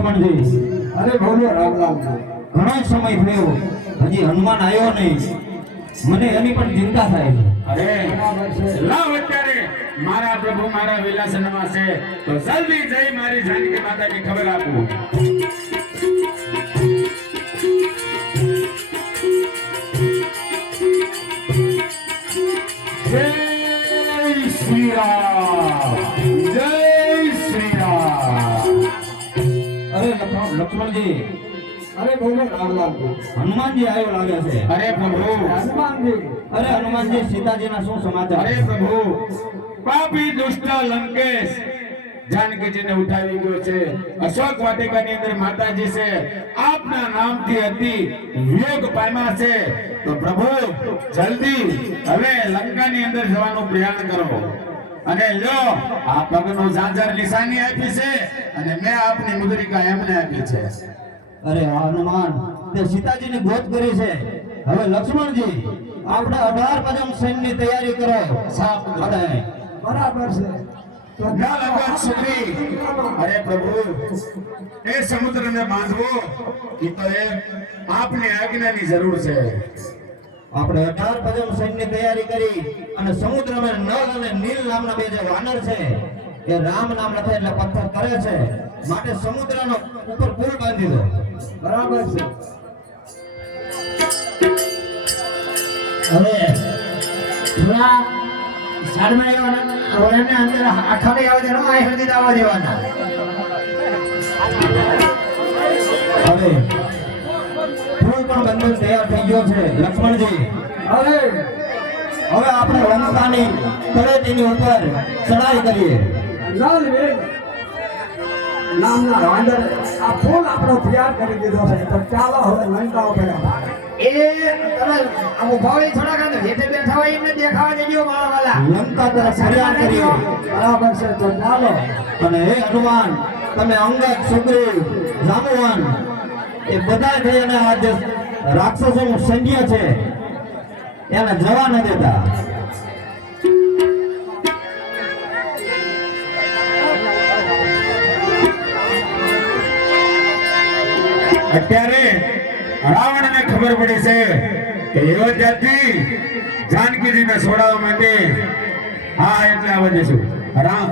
લક્ષ્મણજી, અરે બોલો રામલાલ, ઘણો સમય થયો હજી હનુમાન આવ્યો નહીં, મને એની પણ ચિંતા થાય છે. અરે લાવ અત્યારે મારા પ્રભુ મારા વિલાસનમાં છે, તો જલ્દી જઈ મારી જાનકી માતાની ખબર આપું. જય શ્રી રામ, જય શ્રી રામ. અરે લક્ષ્મણજી, અરે બોલો રામલાલ, હનુમાનજી આવ્યો લાગે છે. અરે પ્રભુ, હનુમાનજી, અરે હનુમાનજી, સીતાજીના શું સમાચાર? અરે પ્રભુ, પાપી દુષ્ટ લંકેશ જાનકીજીને ઉઠાવી ગયો છે. અશોક વાટિકાની અંદર માતાજી છે, આપના નામથી હતી વિયોગ પામ્યા છે. તો પ્રભુ જલ્દી હવે લંકાની અંદર જવાનું પ્રયાણ કરો. અને લ્યો આ પગનું ઝાંઝર નિશાની આપી છે, અને મેં આપની મુદ્રિકા એમને આપી છે. અરે હનુમાન, તે સીતાજીની ગોત કરી છે. હવે લક્ષ્મણજી, આપણે 18 પદમ સૈન્યની તૈયારી કરો. સાફ કરે. બરાબર છે. તો ના લગન સુખી. અરે પ્રભુ, એ સમુદ્રને બાંધવો એ તો એ આપની આજ્ઞાની જરૂર છે. આપણે 18 પદમ સૈન્યની તૈયારી કરી અને સમુદ્રમાં નળ અને નીલ નામના બે જે વાનર છે, એ રામ નામ લખે એટલે પથ્થર કરે છે, માટે સમુદ્રનો ઉપર પુલ બાંધી દો. બરાબર છે. હવે થોડા સાડમાં આવવાના ઓળાને અંદર આઠાને આવવા દેવાના આ હૃદય આવવા દેવાના. હવે પુલ પણ બંધન તૈયાર થઈ ગયો છે. લક્ષ્મણજી, અરે હવે આપણે લંકાની તળેટીની ઉપર ચડાઈ કરીએ. લાલ વેગ નામના વાંદર આ ફૂલ આપણો તૈયાર કરી દીધો છે. તો ચાલો હવે લંકા ઉપર એ તમે આમ ઉભાવી થોડા કાંતો હેઠે બેઠા હોય એમને દેખાવા દેજો મારા વાલા. લંકા તરફ ફરિયાદ કરીએ. બરાબર છે. તો ચાલો. અને હે હનુમાન, તમે અંગદ, સુગ્રીવ, જાંબુવાન એ બધા થઈને આ જે રાક્ષસોનું સૈન્ય છે એને જવા ન દેતા. અત્યારે રાવણને ખબર પડી છે કે અયોધ્યાથી જાનકીજીને છોડાવવા માટે હા એટલે આવવા દેશું. રામ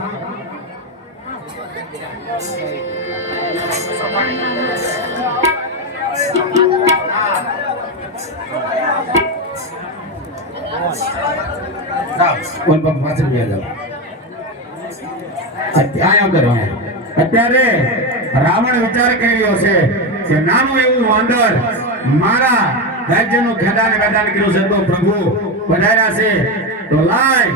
અત્યારે રાવણ વિચાર કરી રહ્યો છે કે નાનું એવું વાંદર મારા રાજ્યનું ખેદાન વેદાન કર્યું છે, તો પ્રભુ વધાર્યા છે, તો લાય